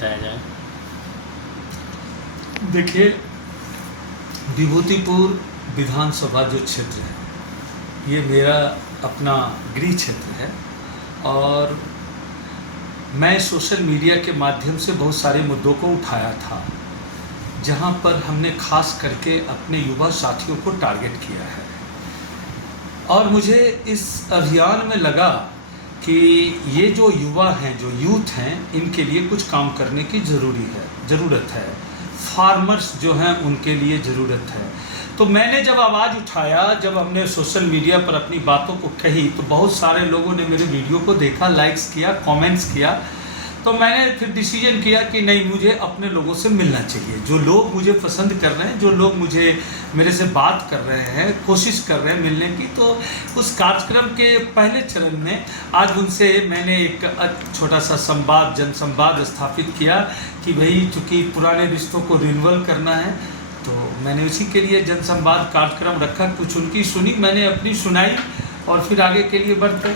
बताया जाए। देखिए, विभूतिपुर विधानसभा जो क्षेत्र है ये मेरा अपना गृह क्षेत्र है और मैं सोशल मीडिया के माध्यम से बहुत सारे मुद्दों को उठाया था जहां पर हमने खास करके अपने युवा साथियों को टारगेट किया है और मुझे इस अभियान में लगा कि ये जो युवा हैं, जो यूथ हैं, इनके लिए कुछ काम करने की ज़रूरत है। फार्मर्स जो हैं उनके लिए ज़रूरत है। तो मैंने जब आवाज़ उठाया, जब हमने सोशल मीडिया पर अपनी बातों को कही तो बहुत सारे लोगों ने मेरे वीडियो को देखा, लाइक्स किया, कमेंट्स किया। तो मैंने फिर डिसीजन किया कि नहीं, मुझे अपने लोगों से मिलना चाहिए। जो लोग मुझे पसंद कर रहे हैं, जो लोग मेरे से बात कर रहे हैं, कोशिश कर रहे हैं मिलने की, तो उस कार्यक्रम के पहले चरण में आज उनसे मैंने एक छोटा सा जनसंवाद स्थापित किया कि भाई चूँकि पुराने रिश्तों को रिन्यूअल करना है तो मैंने उसी के लिए जनसंवाद कार्यक्रम रखा। कुछ उनकी सुनी, मैंने अपनी सुनाई और फिर आगे के लिए बढ़ते।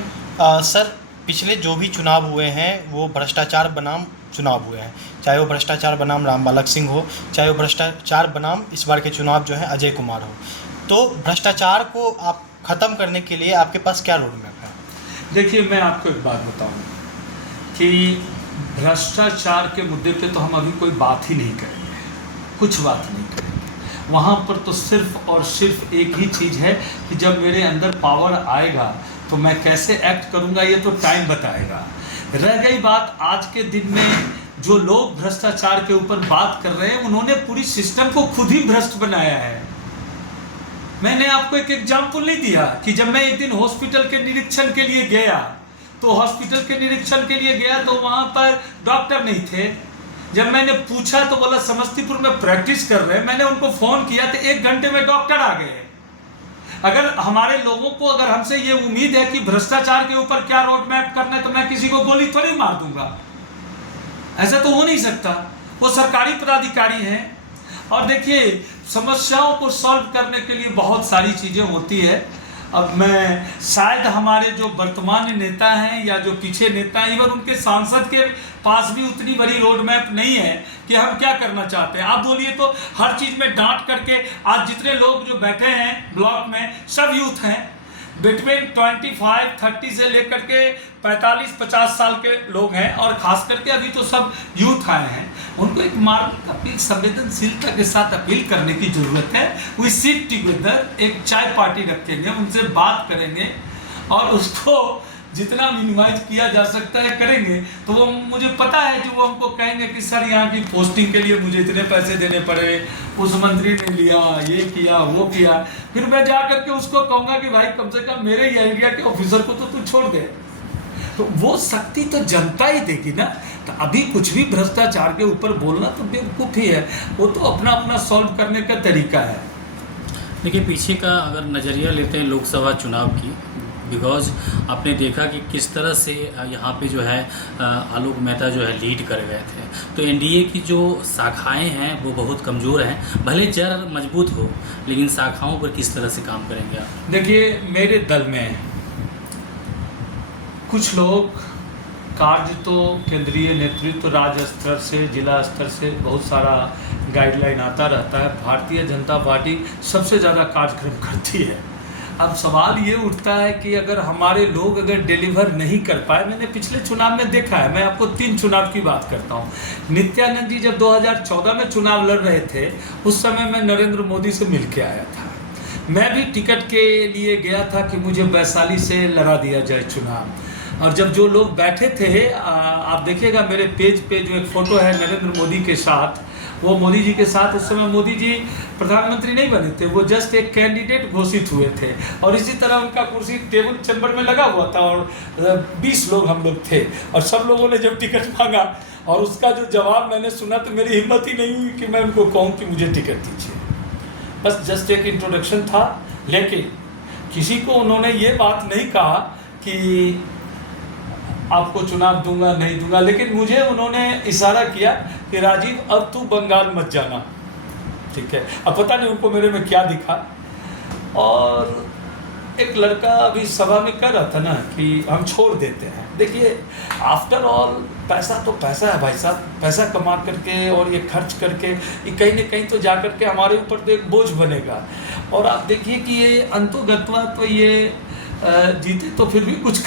सर, पिछले जो भी चुनाव हुए हैं वो भ्रष्टाचार बनाम चुनाव हुए हैं, चाहे वो भ्रष्टाचार बनाम रामबालक सिंह हो, चाहे वो भ्रष्टाचार बनाम इस बार के चुनाव जो है अजय कुमार हो। तो भ्रष्टाचार को आप ख़त्म करने के लिए आपके पास क्या रोड मैप है? देखिए, मैं आपको एक बात बताऊं कि भ्रष्टाचार के मुद्दे पे तो हम अभी कोई बात ही नहीं करेंगे, कुछ बात नहीं करेंगे। वहाँ पर तो सिर्फ और सिर्फ एक ही चीज़ है कि जब मेरे अंदर पावर आएगा तो मैं कैसे एक्ट करूँगा ये तो टाइम बताएगा। रह गई बात आज के दिन में जो लोग भ्रष्टाचार के ऊपर बात कर रहे हैं, उन्होंने पूरी सिस्टम को खुद ही भ्रष्ट बनाया है। मैंने आपको एक एग्जाम्पल नहीं दिया कि जब मैं एक दिन हॉस्पिटल के निरीक्षण के लिए गया तो वहाँ पर डॉक्टर नहीं थे। जब मैंने पूछा तो बोला समस्तीपुर में प्रैक्टिस कर रहे हैं। मैंने उनको फ़ोन किया तो 1 घंटे में डॉक्टर आ गए। अगर हमारे लोगों को, अगर हमसे ये उम्मीद है कि भ्रष्टाचार के ऊपर क्या रोड मैप करना है तो मैं किसी को गोली थोड़ी मार दूंगा, ऐसा तो हो नहीं सकता। वो सरकारी पदाधिकारी हैं। और देखिए, समस्याओं को सॉल्व करने के लिए बहुत सारी चीज़ें होती है। अब मैं शायद हमारे जो वर्तमान नेता हैं या जो पीछे नेता हैं, इवन उनके सांसद के पास भी उतनी बड़ी रोड मैप नहीं है कि हम क्या करना चाहते हैं। आप बोलिए तो हर चीज़ में डांट करके आज जितने लोग जो बैठे हैं ब्लॉक में सब यूथ हैं, बिटवीन 25-30 से लेकर के 45-50 साल के लोग हैं और ख़ास करके अभी तो सब यूथ आए हैं। उनको एक मार्मिक अपील, संवेदनशीलता के साथ अपील करने की ज़रूरत है। वी सिट टुगेदर, एक चाय पार्टी रखेंगे, उनसे बात करेंगे और उसको जितना मिनिमाइज किया जा सकता है करेंगे। तो वो, मुझे पता है कि वो हमको कहेंगे कि सर यहाँ की पोस्टिंग के लिए मुझे इतने पैसे देने पड़े, उस मंत्री ने लिया, ये किया, वो किया। फिर मैं जा करके उसको कहूँगा कि भाई कम से कम मेरे ही एरिया के ऑफिसर को तो तू छोड़ दे। तो वो शक्ति तो जनता ही देगी ना। तो अभी कुछ भी भ्रष्टाचार के ऊपर बोलना तो बेवकूफ़ी है। वो तो अपना अपना सॉल्व करने का तरीका है। देखिए, पीछे का अगर नज़रिया लेते हैं लोकसभा चुनाव की, बिकॉज आपने देखा कि किस तरह से यहाँ पे जो है आलोक मेहता जो है लीड कर गए थे। तो एनडीए की जो शाखाएं हैं वो बहुत कमज़ोर हैं। भले जड़ मजबूत हो लेकिन शाखाओं पर किस तरह से काम करेंगे आप? देखिए, मेरे दल में कुछ लोग कार्य तो केंद्रीय नेतृत्व, राज्य स्तर से, जिला स्तर से बहुत सारा गाइडलाइन आता रहता है। भारतीय जनता पार्टी सबसे ज़्यादा कार्यक्रम करती है। अब सवाल ये उठता है कि अगर हमारे लोग अगर डिलीवर नहीं कर पाए, मैंने पिछले चुनाव में देखा है। मैं आपको 3 चुनाव की बात करता हूँ। नित्यानंद जी जब 2014 में चुनाव लड़ रहे थे, उस समय मैं नरेंद्र मोदी से मिल के आया था। मैं भी टिकट के लिए गया था कि मुझे वैशाली से लड़ा दिया जाए चुनाव। और जब जो लोग बैठे थे, आप देखिएगा मेरे पेज पे जो एक फ़ोटो है नरेंद्र मोदी के साथ, वो मोदी जी के साथ उस समय मोदी जी प्रधानमंत्री नहीं बने थे, वो जस्ट एक कैंडिडेट घोषित हुए थे। और इसी तरह उनका कुर्सी टेबल चैम्बर में लगा हुआ था और 20 लोग हम लोग थे। और सब लोगों ने जब टिकट मांगा और उसका जो जवाब मैंने सुना तो मेरी हिम्मत ही नहीं हुई कि मैं उनको कहूँ कि मुझे टिकट दीजिए। बस जस्ट एक इंट्रोडक्शन था। लेकिन किसी को उन्होंने ये बात नहीं कहा कि आपको चुनाव दूंगा नहीं दूंगा, लेकिन मुझे उन्होंने इशारा किया कि राजीव अब तू बंगाल मत जाना, ठीक है। अब पता नहीं उनको मेरे में क्या दिखा। और एक लड़का अभी सभा में कह रहा था ना कि हम छोड़ देते हैं। देखिए, आफ्टर ऑल पैसा तो पैसा है भाई साहब, पैसा कमा करके और ये खर्च करके ये कहीं न कहीं तो जा करके हमारे ऊपर तो एक बोझ बनेगा। और आप देखिए कि ये अंतोगत्वा तो ये जीते तो फिर भी कुछ